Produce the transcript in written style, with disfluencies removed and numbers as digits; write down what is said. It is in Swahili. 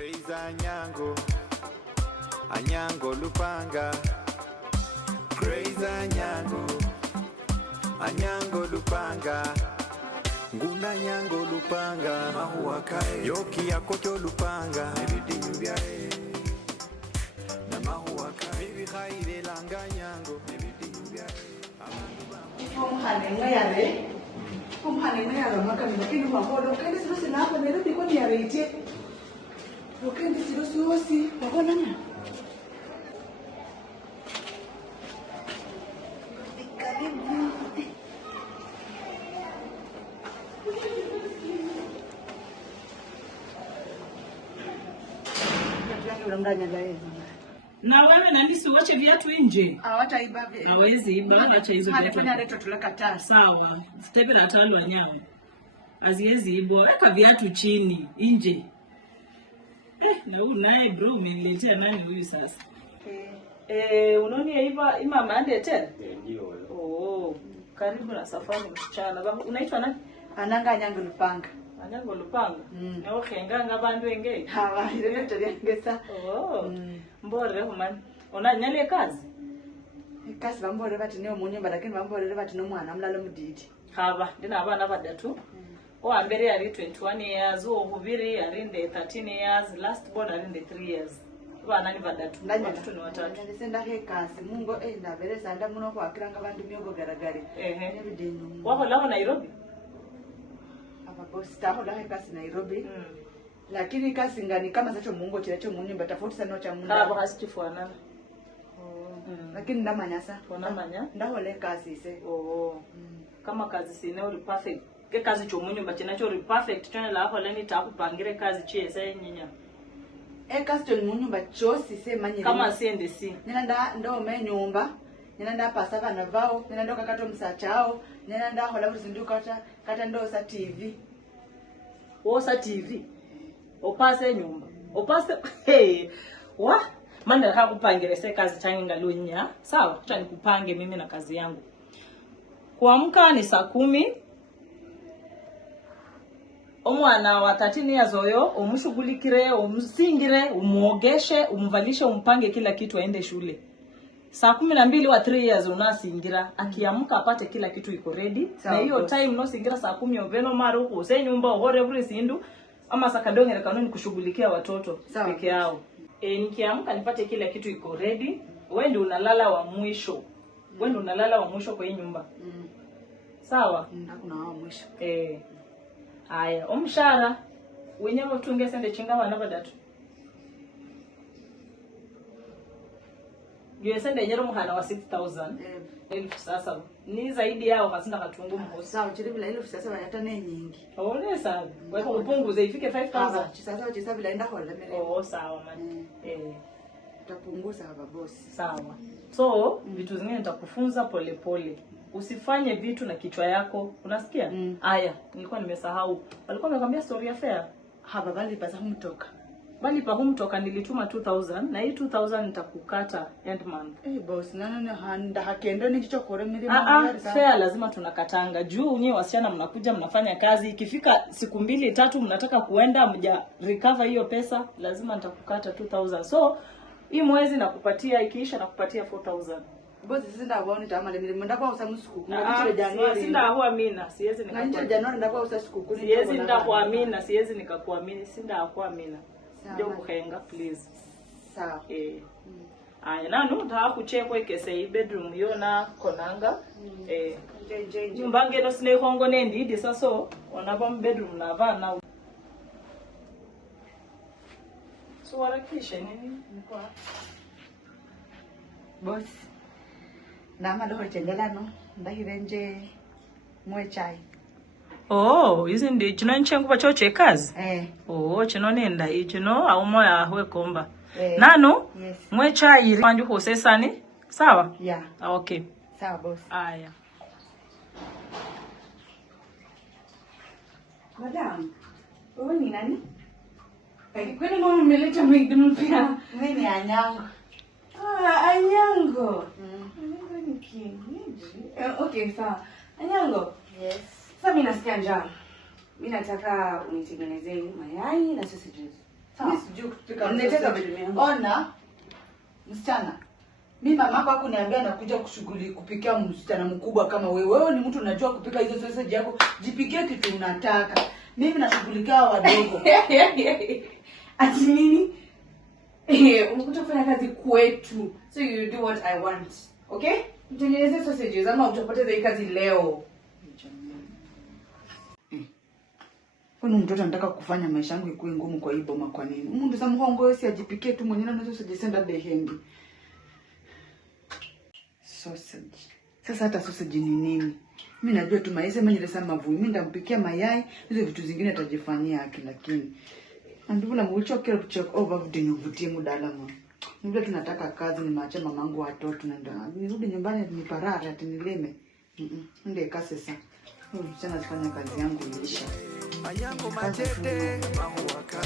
Praise Anyango, Anyango Lupanga. Praise Anyango, Anyango Lupanga. Nguna Nyango Lupanga, Mahuakae, Yoki Yakoto Lupanga, everything you get. Namahuakae, baby Haide Langa Nyango, everything you get. Na wewe nani siwache viatu nje? Hawataiba vile. Hawezi iba acha hizo viatu. Hapana leto tulakataa. Sawa. Stebe na talwa nyao. Aziezi ibo weka viatu chini nje. Na huyu naye bro umeniletea nani huyu sasa? Unaoni iba mama andete? Ndio. Oh. Karibu na safari msichana. Unaitwa nani? Ananga Anyango Lupanga. Anyango Lupanga. Na okhenga abantu enge. Hawa ile tuliangesa. Oh. Mbore humani. Unanyale kazi? Kasi bambore bati ne omunyumba lakini bambore bati no mwana mlalo mudidi. Haba ndina abana badatu. Oambere yari 21 years, ohubiri yari 13 years, last born yari 3 years. Bana ni badatu. Batatu ni watatu. Ndisenda he kasi mungo ndabere sanda muno kwakiranga abantu myogo garagari. Everyday. Wako laho Nairobi? Aba boss taho la he kasi Nairobi. Lakini kasi ngani kama sacho mungo chiracho munyumba tofauti sana cha munda. Haba hasichifuana. Lakini ndamanyasa. Wanamanya? Ndahole kasi se. Kama kazi sine uri perfect. Ke kazi chomunyumba chinacho uri perfect tena la hole ni takupangire kazi chiese nyinya. Kasi chomunyumba chosi se manyire. Kama siende si. Nina ndo me nyumba. Nina nda pasa bana vao, nina ndo kakato msachao, nina nda hola kuzinduka kata ndo sa TV. Wosa TV. Opase nyumba. Opase wa manda nakakupangire se kazi changi ngalunya. Sawa, acha nikupange mimi na kazi yangu. Kuamka ni saa 10. Omwana wa 13 years oyo omushugulikire, omusingire, umuogeshe, umvalishe, umpange kila kitu aende shule. Saa 12 wa 3 years unasingira, akiamka apate kila kitu iko ready. Na hiyo time no singira saa 10 oveno maro kuse nyumba ohore buri sindu ama sakadongera kanuni kushughulikia watoto peke yao. Nikiamka nipate kila kitu iko ready, wewe ndio unalala wa mwisho. Wewe ndio unalala wa mwisho kwa hii nyumba. Sawa? Hakuna wa mwisho. Aya, omshara wenyewe tunge sende chinga wana badatu. Giwe sende nyero muhana wa 6000. Elfu sasa. Ni zaidi yao hasinda katungu mhosi. Sawa, chiri bila elfu sasa wayata ne nyingi. Ole sawa. Wewe upunguze ifike 5000. Sasa chisa bila enda hola mele. Sawa man. Utapunguza hapa boss. Sawa. So, vitu zingine nitakufunza pole pole. Usifanye vitu na kichwa yako. Unasikia? Aya, nilikuwa nimesahau. Walikuwa wamekwambia story ya fair. Haba bali pasa humtoka. Bali pa humtoka nilituma 2000 na hii 2000 nitakukata end month. Boss, nana handa hakendo ni jicho kore mili fair lazima tunakatanga. Juu nyewe wasichana mnakuja mnafanya kazi. Ikifika siku 2-3 mnataka kuenda mja recover hiyo pesa, lazima nitakukata 2000. So, hii mwezi nakupatia ikiisha nakupatia 4000. Boss sisi ndawaoni tamale mimi ndakwa usa msuku ngati Januari. Sisi ndakuamina, siwezi nikakuamini. Ngati Januari ndakwa usa siku siwezi ndakuamina, siwezi nikakuamini, si ndakuamina. Ndio kuhenga please. Sawa. Aya nanu nda kuchekwe kese bedroom yona konanga. Nyumba ngeno sine hongo nendi saso onaba bedroom na vana. So warakisha nini? Mkwa. Boss. Nama ndo chengelano ndahirenje mwe chai. Hizi ndi chino nchengu bachoche kazi? Chino nenda chino au moya ahwe komba. Nano? Yes. Mwe chai manju hosesani? Sawa? Yeah. Okay. Sawa boss. Aya. Madam, wewe ni nani? Kwani mama umeleta mwingine pia? Mimi ni Anyango. Anyango. Anyango ni kienyeji. Okay, sawa. Anyango. Yes. Sasa mimi nasikia njaa. Mimi nataka unitengenezee mayai na sausages. Sawa. Mimi sijui kupika. Nileteka bedroom yangu. Ona. Msichana. Mimi mamako hakuniambia nakuja kupikia msichana mkubwa kama wewe. Wewe ni mtu unajua kupika hizo sausage yako. Jipikie kitu unataka. Mimi nashughulikia wadogo. Ati nini? Umekuja kufanya kazi kwetu. So you do what I want. Okay? Mtengeneze sausages ama utapoteza hii kazi leo. Kwani mtoto anataka kufanya maisha yangu ikuwe ngumu kwa hii boma kwa nini? Mungu sasa mhongo si ajipikie tu mwenyewe na sausage senda behendi. Sausage. Sasa hata sausage ni nini? Mimi najua tu maisha mimi nilisema mavui. Mimi ndampikia mayai, hizo vitu zingine atajifanyia haki lakini. Ndio na mwichokera kuchok over vidinyo vutie mudalama. Ndio tunataka kazi ni maacha mamangu watoto na ndio. Nirudi nyumbani niparara ati nileme. Ndio kasi sasa. Mchana zifanya kazi yangu ilisha. Mayango matete mahuaka